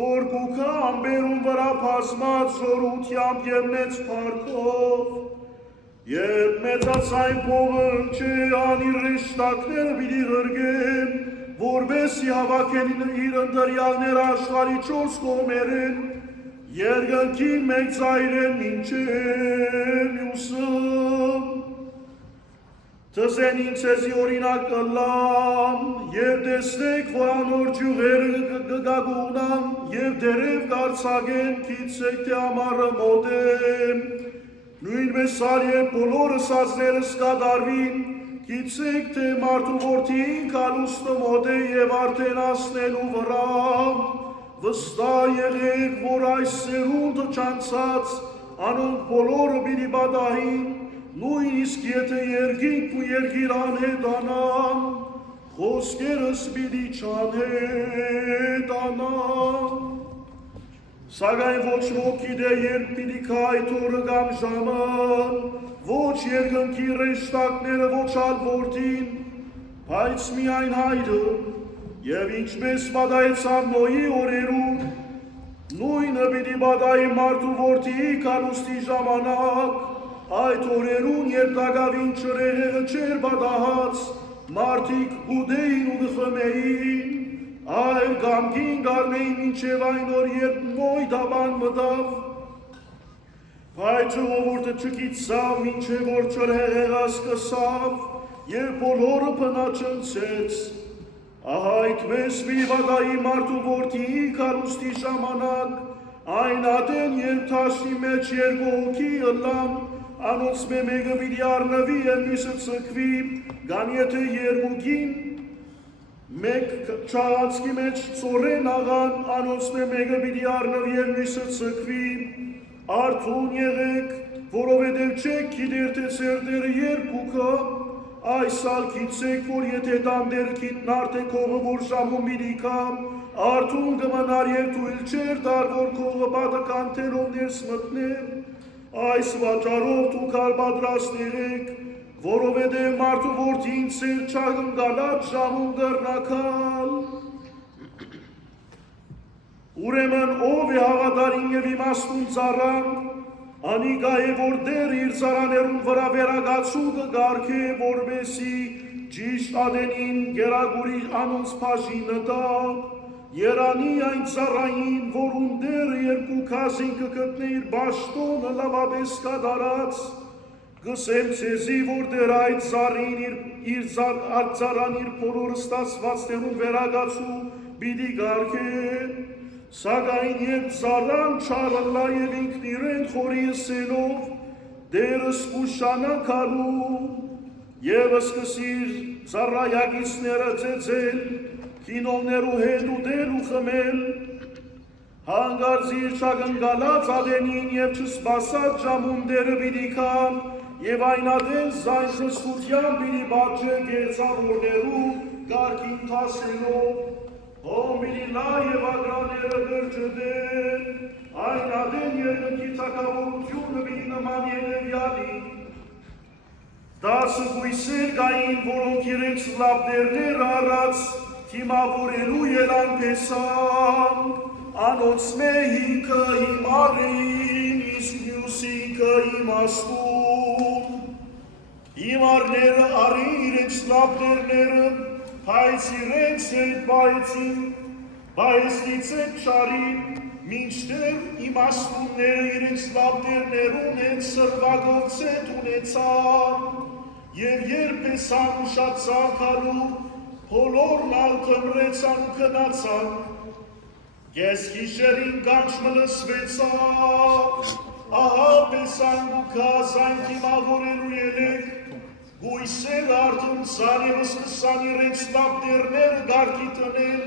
որ գուքա ամբերուն վրա բազմած զորությամբ և մեծ փառքով, երբ մեծացայն փողը չէ անիր ռեշտակները պիտի ղրգեն, որպեսզի հավաքեն իր ընտրյալները աշխարհի 4 կողմերեն, երկնքի մեկ ծայրեն մինչև մյուսը, թզեն ինձեզի օրինակ կլամ, և տեսնեք, որ անոր ջուղերը կգագունան, և դերև կարծագեն, կիցեք թե ամառը մոտ է, նույնպես ալ երբ բոլորը սազներս կադարվին, կիցեք թե մարդու որդին կալուստը մոտ է և արդեն ասնելու վրա, վստահ եղեք, որ այս սերունդը չանցած, անոնք բոլորը պիտի բադահին, նույնիսկ եթե երկինք ու երկիր անհետանան, խոսքերս պիտի չանհետանան, սակայն ոչ ոք գիտե երբ պիտի գա այդ օրը կամ ժամը, ոչ երկնքի ռեշտակները, ոչ ալ որդին, բայց միայն Հայրը, և ինչպես բադայեցավ Նոյի օրերում, նույնը պիտի բադայի մարդու որդիի կալուստի ժամանակ, այդ օրերուն երբ դագավին չրեղեղը չեր բադահած, մարդիկ գուդեին ու գխմեին, այլ գամքին գարնեին մինչև այն օր երբ Նոյ դաբան մտավ, բայց ժողովուրդը չգիտցավ մինչև որ չրեղեղը սկսավ, և բոլորը բնաչնցեց, ահա այդպես մի բադայի մարդու որդիի կալուստի ժամանակ, այն ադեն երբ թաշնի մեջ երկու հոգի ըլլան, անոնց մեկը պիտի առնվի և մյուսը ցկվի, կամ եթե երկուքին մեկ չաղացքի մեջ ծորեն աղան, անոնց մեկը պիտի առնվի և մյուսը ցկվի, արթուն եղեք, որովհետև չեք գիտեր թե ձեր դերը երկուքը, այս ալ գիտեք, որ եթե տանդերը գիտնար թե քողը որ ժամում իրիկա, արթուն կմնար և թույլ չեր տար, որ քողը բադը կանթելով ներս մտներ, այս վաճառով դուք ալ պատրաստ եղեք, որովհետև մարդու որդին ձեր չակնկալած ժամում կրնակալ։ Ուրեմն ով է հավատարիմ և իմաստուն ծառան, Անիկա է որ դեր իր ծարաներուն վրա վերագացու կգարքե, որբեսի ճիշտ ադենին գերագուրի անոնց փաժինը տա, երանի այն ծառային, որուն դեր երկու քազին կգտնե իր բաշտոնը լավաբես կադարած, գսեմ ցեզի, որ դեր այդ ծառին իր ծառան իր բոլոր ստացվածներուն վերագացու պիտի գարքե, սակայն երբ ծառան չարըլա եւ ինքն իրեն խորիեսելով, դերս կուշանակալու եւ սկսիր ծառայագիցները ծեծել, քինովներու հետ ուտել ու խմել, հանգարց իր չակնկալած ադենին եւ չսպասած ժամունդերը պիտի կան, եւ այն ադեն զայն խստության պիտի բաճե գերծավորներու կարգին թասելով, Հոմիրի լա եւ ագրաները գրջդեն, այն ադեն երկնքի թակավորությունը պիտի նման Երևյալի, 10 գույսեր կային, որոնք իրենց լապտերներ առած թիմավորելու ելան պեսան, անոնց մեհինքը հիմարին, իսկ մյուսինքը իմաստուն, հիմարները արի իրենց լապտերները, Հայց իրենց հետ բայեցից հետ չարին, մինչդեռ իմաստունները իրենց լապտերներուն հետ սրվագոցետ ունեցան, եւ երբ եսան ուշացան քալու, բոլորն ալ թմրեցան ու քնացան, կես գիշերին կանչ մլսվեցան, ահա պեսան ու քազան թիմավորելու ելեք, Գույսեր արդունցան և սկսան իրենց լապտերները գարկի տնել,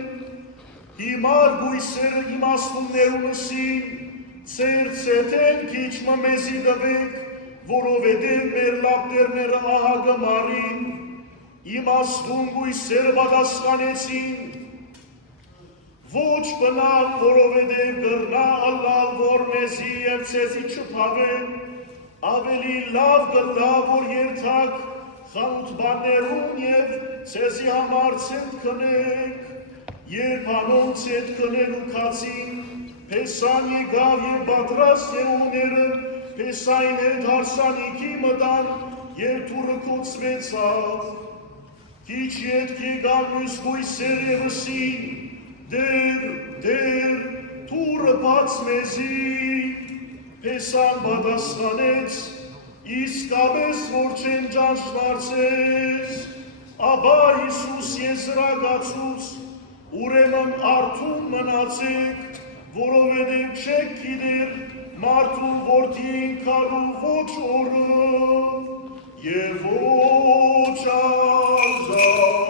հիմար գույսերը իմաստուններուն ըսին, ծեր ծետեն քիչ մեզի դվեք, որովհետև մեր լապտերները ահա գմարին, իմաստուն գույսերը պատասխանեցին, ոչ բնալ, որովհետև գրնա ալլալ, որ մեզի և ցեզի չփավեն, ավելի լավ գլա, որ երթակ խանութ բաներուն և ցեզի համար ցենտ կնեք, երբ անոնց հետ կնելու կացին, պեսան եկավ և բատրաստ երուները, պեսային հետ հարսանիքի մտան և թուրը կոցվեցավ, քիչ ետք եկան մյուս գույսեր և ըսին, դեր, թուրը բաց մեզի, պեսան պատասխանեց, իսկապես որ չեն ճանչնարցես, ապա Հիսուս եզրակացուց, ուրեմն արթուն մնացեք, որովհետև չեք գիտեր մարդու որդին գալու ոչ օրը և ոչ ազանը։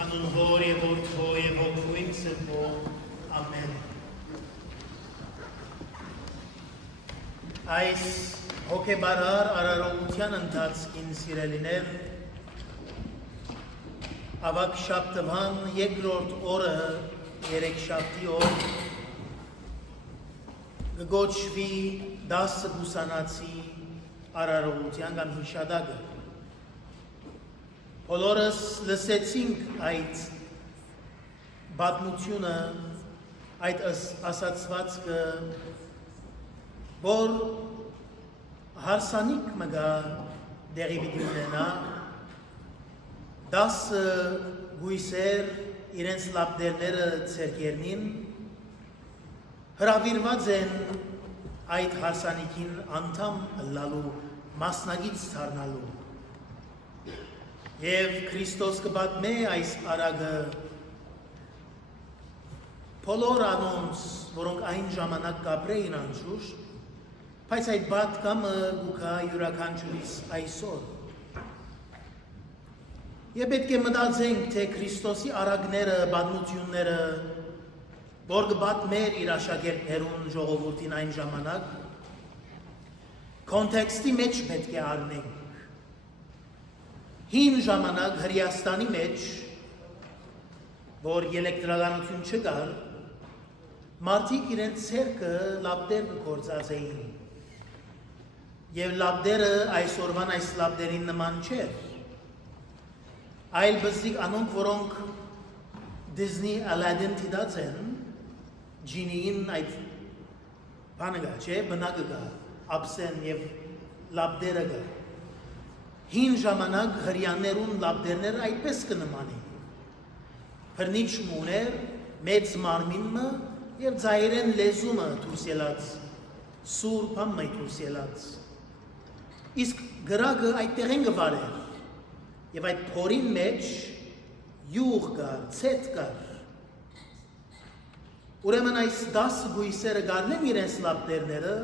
Անուն Հոր և Որդու և Հոգու Սրբո, ամեն։ Այս հոգեբարար արարողության ընթացքին սիրելիներ, ավակ շաբթվան երկրորդ օրը երեքշաբթի օր կգոչվի 10 բուսանացի արարողության կամ հիշադակը։ Բոլորս լսեցինք այդ պատմությունը, այդ ասացվածքը, որ հարսանիք մգա դեղի պիտի ունենա, 10 գույսեր իրենց լապտերները ձեռքերնին հրավիրված են այդ հարսանիքին անդամ լալու, մասնագիծ դառնալու։ Եվ Քրիստոս կպատմե այս արագը բոլոր անոնց, որոնք այն ժամանակ կապրեին անշուշտ, բայց այդ պատկամը գուքա յուրաքանչյուրիս այսօր։ Եվ պետք է մտածենք, թե Քրիստոսի արագները, պատմությունները, որ կպատմեր իր աշակերտներուն ժողովրդին այն ժամանակ, կոնտեքստի մեջ պետք է առնենք։ Հին ժամանակ Հրեաստանի մեջ, որ էլեկտրականություն չկար, մարդիկ իրենց ցերկը լապտեր կգործած էին։ Եվ լապտերը այսօրվան այս լապտերին նման չէր։ Այլ բզիկ անոնք, որոնք Disney Aladdin դիտած են, ջինիին այդ բանը գա, չէ, բնակը գա, ապսեն եւ լապտերը գա։ Հին ժամանակ հրյաներուն լապտերները այդպես կնմանեին։ Փրնիչ մուներ, մեծ մարմինը եւ ծայրեն լեզումը դուրս ելած, սուրբ ամը դուրս ելած։ Իսկ գրագը այդտեղ են գվարեր եւ այդ փորին մեջ յուղ կար, ցետ կար։ Ուրեմն այս 10 գույսերը գարնեն իրենց լապտերները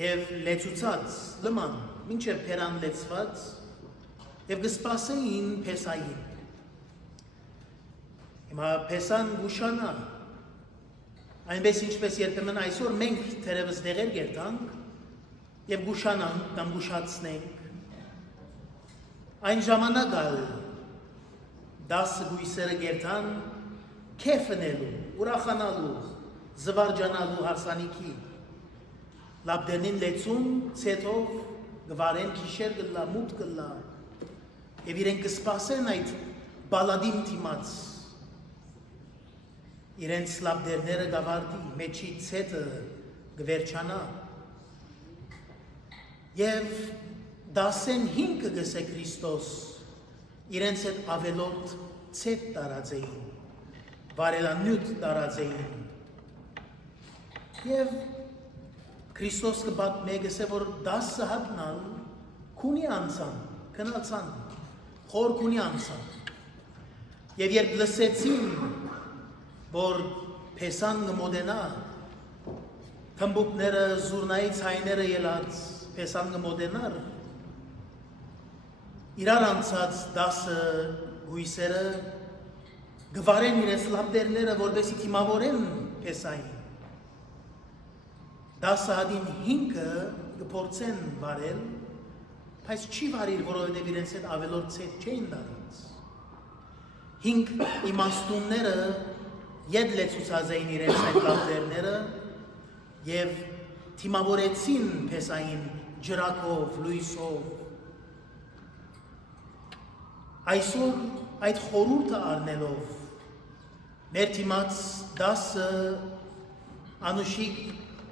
եւ լեցուցած լման մինչև փերան լեցված եւ կսպասեին Փեսային։ Հիմա Փեսան գուշանա, այնպես ինչպես երբեմն այսօր մենք թերևս դեղեր գերտանք եւ գուշանանք կամ գուշացնենք։ Այն ժամանակ ալ 10 գույսերը գերտան քեֆնելու, ուրախանալու, զվարճանալու հարսանիքի։ Լապտերնին լեցուն ցետով գվարեն քիշեր գլա, մութ գլա եւ իրենք կսպասեն այդ բալադին թիմաց։ Իրենց լապտերները գավարդի, մեջի ցետը գվերջանա եւ 15 գսե Քրիստոս իրենց հետ ավելորդ ցետ տարած էին, վարելանյութ տարած էին։ Եվ Քրիստոս կպատմե գսե, որ 10 հատնալ քունի անցան, քնացան, խոր քունի անցան։ Եվ երբ լսեցին, որ Փեսան կմոտենա, թմբուկները, զուրնայից հայները ելած Փեսան կմոտենար, իրար անցած 10 գույսերը գվարեն իրենց լապտերները, որպեսի թիմավորեն Փեսային։ 10 հատին 5-ը կփորձեն վարել, բայց չի վարիր, որովհետև իրենց հետ ավելորդ ցետ չէին դարած։ 5 իմաստունները ետ լեցուցած էին իրենց այդ լապտերները եւ թիմավորեցին Փեսային ջրակով, լույսով։ Այսօր այդ խորհուրդը առնելով մեր թիմաց 10 անուշիկ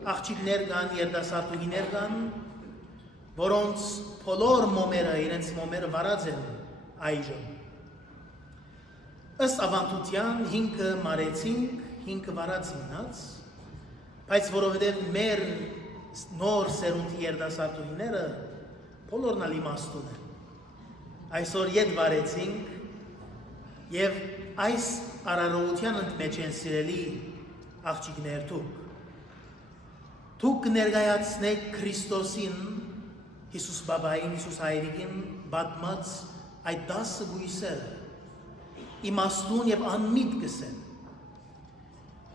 աղջիկներ կան, երիտասարդուհիներ կան, որոնց բոլոր մոմերը, իրենց մոմերը վարած են այժմ։ Ըստ ավանդության 5-ը մարեցինք, 5-ը վարած մնաց, բայց որովհետև մեր նոր սերունդի երիտասարդուհիները բոլորն ալ իմաստուն են։ Այսօր ետ վարեցինք եւ այս արարողության մեջ են սիրելի աղջիկներ դուք։ Դուք կներկայացնեք Քրիստոսին, Հիսուս բաբային, Հիսուս հայրիկին պատմած այդ 10 գույսերը, իմաստուն եւ անմիտ կսեն։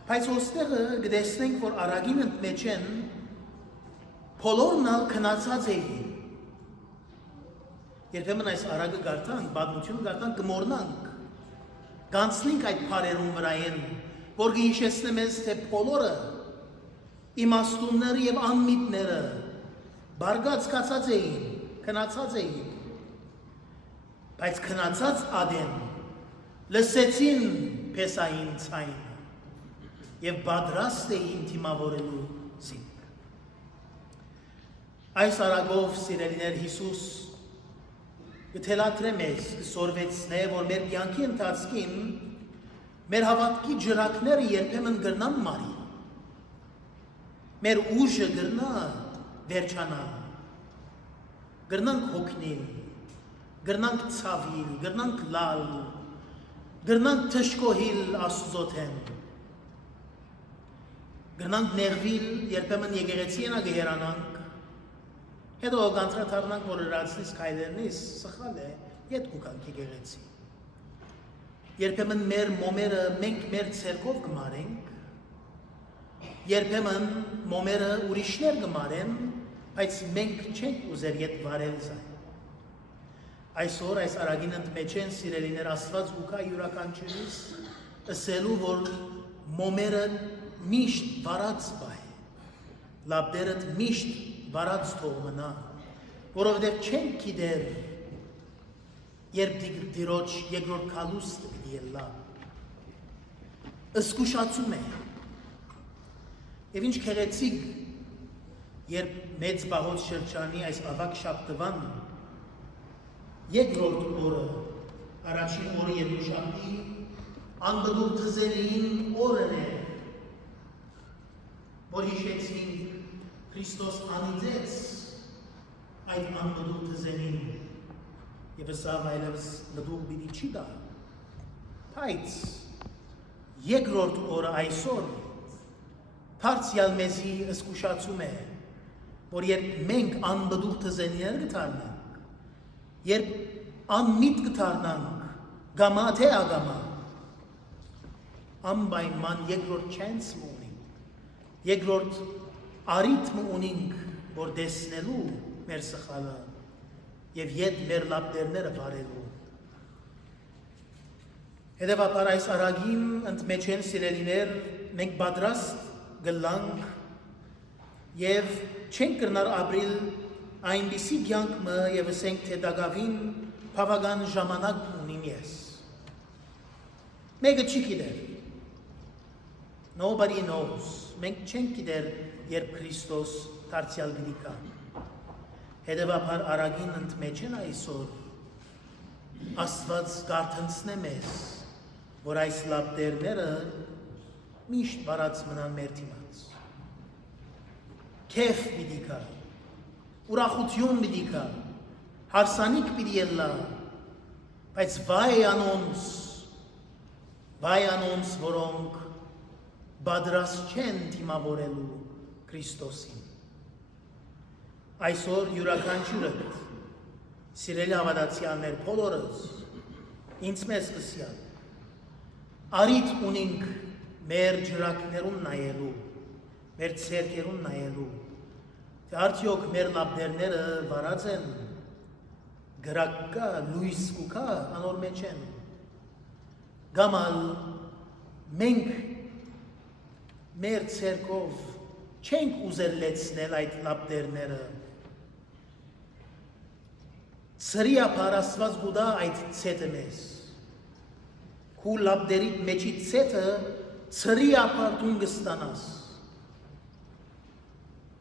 Բայց ոստեղը կտեսնենք, որ արագին մեջ են բոլորն ալ քնացած էին։ Երբեմն այս արագը գարտանք, պատմությունը գարտանք, կմորնանք, գանցնենք այդ փարերուն վրայեն, որ գիշեսնեմ ես, թե բոլորը, իմաստունները եւ անմիտները, բարգած կացած էին, քնացած էին, բայց քնացած ադեն, լսեցին Փեսային ցայն եւ պատրաստ էին թիմավորելու զինք։ Այս արագով սիրելիներ Հիսուս կթելատրե մեզ, կսորվեցնե, որ մեր կյանքի ընթացքին մեր հավատքի ջրակները երբեմն գրնան մարի, մեր ուժը գրնա վերջանալ, գրնանք հոգնիլ, գրնանք ցավիլ, գրնանք լալ, գրնանք թշկոհիլ Աստծոթեն, գրնանք ներվիլ, երբեմն եկեղեցի ենա գերանանք, հետո գանտրաթարնանք, որ հրացնիս կայլերնիս, սխալ է, ետ կուկանք եկեղեցի։ Երբեմն մեր մոմերը մենք մեր ցերկով կմարենք, երբեմն մոմերը ուրիշներ կմարեն, բայց մենք չենք ուզեր ետ վարել զայն։ Այսօր այս արագին ընդմեջ են սիրելիներ Աստված ուկա յուրականչերիս, ըսելու, որ մոմերը միշտ վարած բայ, լապդերդ միշտ վարած թող մնա, որովհետև չենք գիտեր, երբ դիրոջ երկրորդ կալուստ ելլա, ըսկուշացում է, և ինչ քեղեցիկ, երբ մեծ բահոց շրջանի այս ավակ շաբթվան, երկրորդ օրը, առաջին օրը Երուսաղեմի անբդուր թզերին օրն է, որ հիշեցին Քրիստոս անիծեց այդ անբդուր թզերին և սավ այլևս բդուր բիդի չի դա, բայց երկրորդ օրը այսօր Փարցյալ մեզի ըսկուշացում է, որ երբ մենք անբդուր թզերիներ գտարնանք, երբ անմիտ գտարնանք, գամա թե ագամա, անպայման երկրորդ չանս ունենք, երկրորդ արիթմ ունենք, որ տեսնելու մեր սխալը և ետ մեր լապտերները վարելու։ Հետևաբար այս արագին ընդմեջ են սիրելիներ, մենք պատրաստ գլանք և չենք կրնար ապրիլ այնպիսի կյանքը և ասենք թե դագավին բավական ժամանակ ունիմ ես։ Մեկը չի գիտեր, nobody knows, մենք չենք գիտեր, երբ Քրիստոս դարձյալ պիտի գա։ Հետևաբար արագին ընդմեջ են այսօր, Աստված կարթնցնե մեզ, որ այս լապտերները միշտ վարած մնան մեր դիմաց։ Քեֆ պիտի գա, ուրախություն պիտի գա, հարսանիք պիտի ելլա, բայց վայ անոնց, որոնք պատրաստ չեն դիմավորելու Քրիստոսին։ Այսօր յուրաքանչյուրդ, սիրելի հավատացյալներ բոլորս, ինձ մեզ կսյալ, արիթ ունենք մեր ջրակներուն նայելու, մեր ցերկերուն նայելու, թե արդյոք մեր լապտերները վարած են, գրակ կա, լույս կա, անոր մեջ են, գամալ մենք մեր ցերկով չենք ուզել լեցնել այդ լապտերները, Սրիապար Աստված գուդա այդ ցետը մեզ, քու լապտերիդ մեջի ցետը սրիապար դուն գստանաս,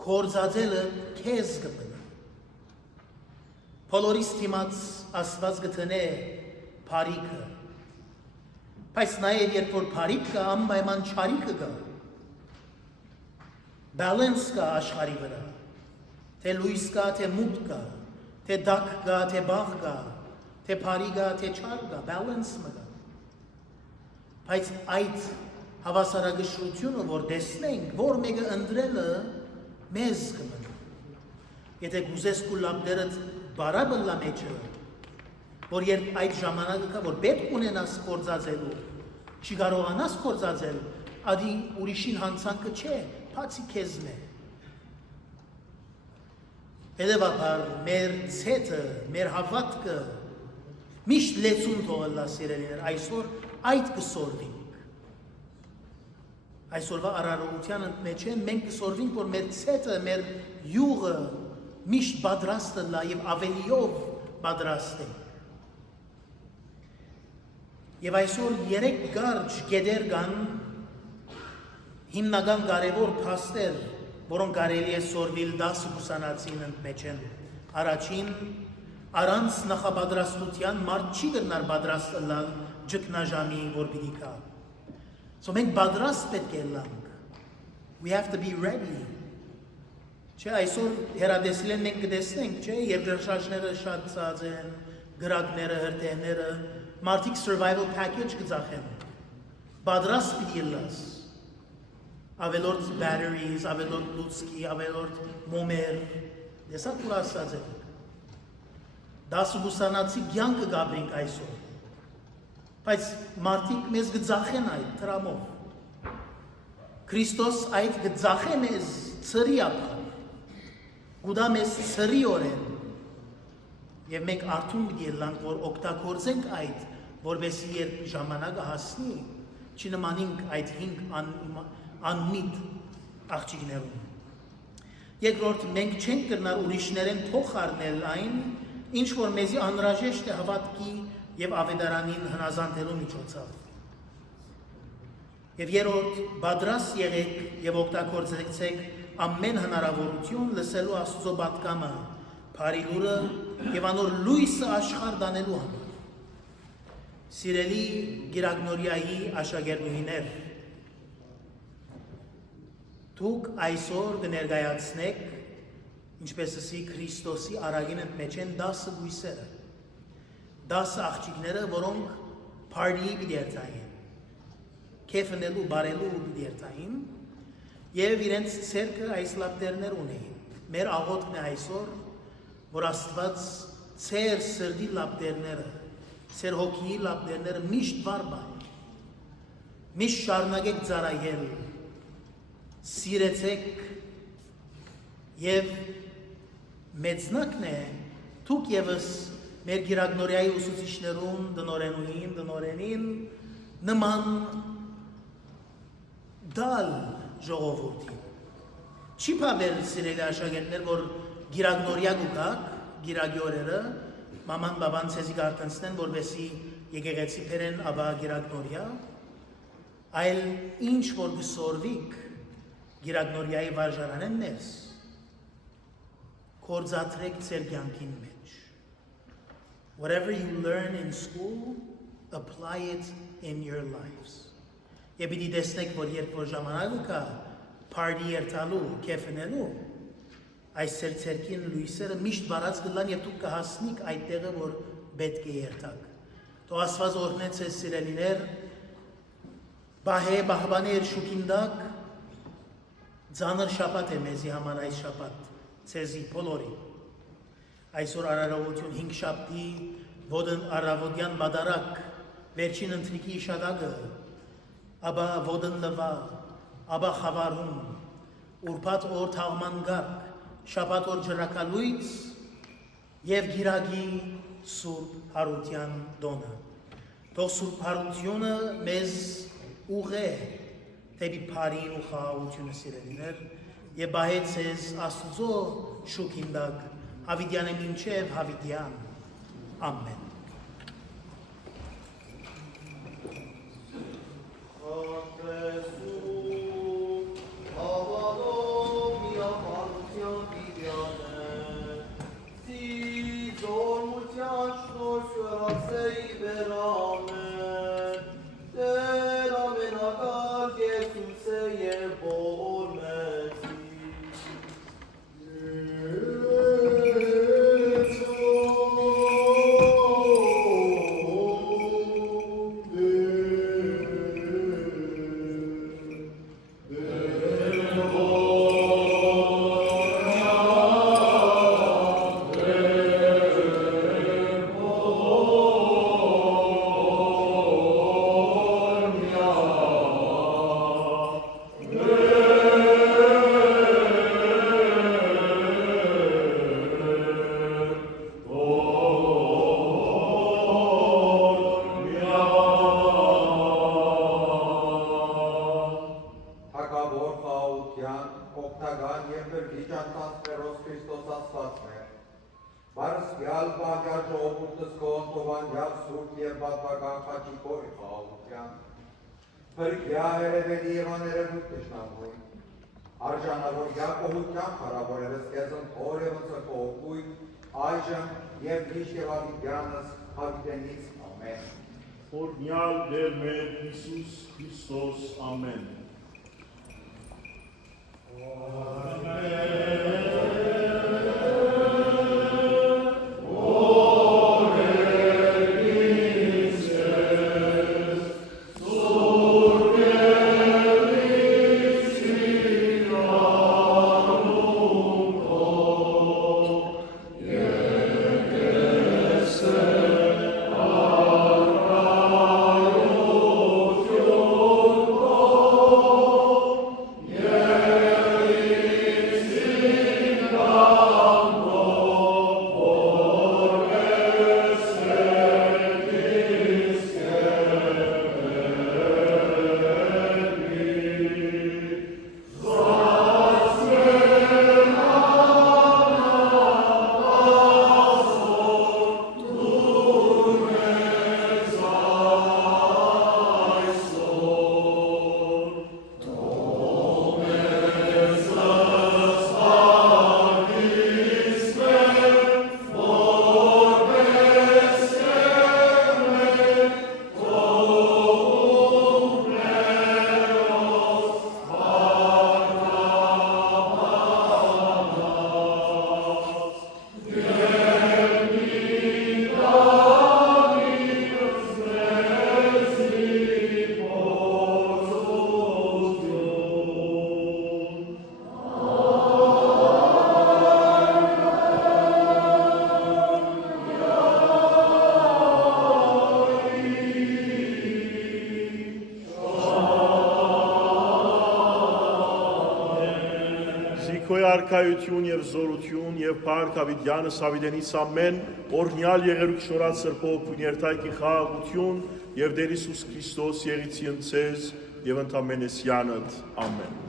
կորձածելը քեզ կմնա, բոլորիս դիմաց Աստված գտնե փարիքը, բայց նաև երբ որ փարիք կա, անպայման չարիքը կա, բալանս կա աշխարհի վրա, թե լույս կա, թե մութ կա, թե դակ կա, թե բաղ կա, թե փարի կա, թե չար կա, բալանս կա, բայց այդ հավասարակշռությունը, որ տեսնենք, որ մեկը ընտրելը մեզ կմնա, եթե գուզես քու լապտերդ բարաբլա մեջը, որ երբ այդ ժամանակը կա, որ պետք ունենաս կործածելու, չի կարողանաս կործածել, ադի ուրիշին հանցանքը չէ, բացի քեզն է։ Հետևաբար մեր ցետը, մեր հավատքը միշտ լեցուն թողելա սիրելիներ, այսօր այդ կսորվինք։ Այսօրվա արարողության մեջ են մենք կսորվինք, որ մեր ցետը, մեր յուղը միշտ պատրաստ լա և ավելիով պատրաստ ենք։ Եվ այսօր երեք կարճ գետեր կան հիմնական կարևոր փաստեր, որոնք կարելի է սորվել 10 ուսանացին մեջ են։ Առաջին, առանց նախապատրաստության մարդ չի կրնար պատրաստ լալ ճգնաժամի որ պիտի կա։ So մենք պատրաստ պետք է լանք։ We have to be ready։ Չէ, այսօր հեռադեսիլ են մենք կտեսնենք, չէ, երկրաշարժները շատ ծած են, գրակները, հրդեհները, մարդիկ survival package կծախեն։ Պատրաստ պիտի լաս։ Ավելորդ batteries, ավելորդ լուցկի, ավելորդ մոմեր, դեսա կուր ասած ենք։ 10 ուսանացի կյանքը գաբրինք այսօր, բայց մարդիկ մեզ գծախեն այդ տրամով։ Քրիստոս այդ գծախե մեզ ծրի ապար, գուդա մեզ ծրի օրեն, և մենք արդուն պիտի ելանք, որ օգտագործենք այդ, որպեսզի երբ ժամանակը հասնի, չնմանինք այդ անմիտ աղջիկներուն։ Երկրորդ, մենք չենք կրնար ուրիշներեն փոխ առնել այն, ինչ որ մեզի անհրաժեշտ է հավատքի եւ ավետարանին հնազանդելու միջոցով։ Եվ երրորդ, պատրաստ եղեք եւ օգտագործեք ամեն հնարավորություն լսելու Աստծո պատկամը, բարի լուրը եւ անոր լույսը աշխարհ դանելու համար։ Սիրելի Գիրագնորիայի աշակերտուհիներ, դուք այսօր կներկայացնեք, ինչպես ասի Քրիստոսի արագին մեջ են 10 բույսերը, 10 աղջիկները, որոնք party պիտի երթային, քեֆնելու, բարելու պիտի երթային, եւ իրենց ցերկը այս լապտերներ ունեին։ Մեր աղոթքն է այսօր, որ Աստված ցեր սրդի լապտերները, ցեր հոգի լապտերները միշտ վարբան, միշտ շարունակեք ծառայել, սիրեցեք եւ մեծնակն է դուք եւս մեր Գիրագնորիայի ուսուցիչներուն, դնորենուհին, դնորենին նման դալ ժողովուրդին։ Չի պավել սիրելի աշակերտներ, որ Գիրագնորիա գուկակ, Գիրագի օրերը, մաման բաբան ցեզի կարտնցնեն, որովհետեւ եկեղեցի բերեն աբա Գիրագնորիա, այլ ինչ որ գսորվիկ Գիրագնորիայի վարժարանեն ներս, կործատրեք ձեր կյանքին մեջ։ Whatever you learn in school, apply it in your lives. Եվ պիտի տեսնեք, որ երբ որ ժամանակը կա, party երթալու, քեֆնելու, այս ցերքին լույսերը միշտ վարած կլան եւ դուք կհասնիք այդ տեղը, որ պետք է երթաք։ Թող Աստված օրհնե ձեզ սիրելիներ, բահե բահբաներ շուկինդակ, ձանր շաբաթ է մեզի համար այս շաբաթ, ցեզի բոլորի։ Այսօր արարողություն 5 շաբթի, vodın առավոտյան բադարակ, վերջին ընթրիկի իշադակը, աբա vodın լվա, աբա խավարում, ուրբաթ օր թաղման գարկ, շաբաթ օր ջրակալույց եւ գիրագի Սուրբ Հարության դոնը։ Թող Սուրբ Հարությունը մեզ ուղե դեպի բարին ու խաղաղությունը սիրելիներ եւ բահեց ձեզ Աստծո շուքինդակ Հավիդյանը մինչև Հավիդյան։ Ամեն։ Օրհնյալ Տեր մեր Հիսուս Քրիստոս, ամեն։ արքայություն եւ զորություն եւ Փառք Ավիդյանս Ավիդենից ամեն օրհնյալ եղերուք շորած սրբով ու ներթայքի խաղաղություն եւ Տեր Հիսուս Քրիստոս եղիցի ընձեզ եւ ընդամենես յանդ ամեն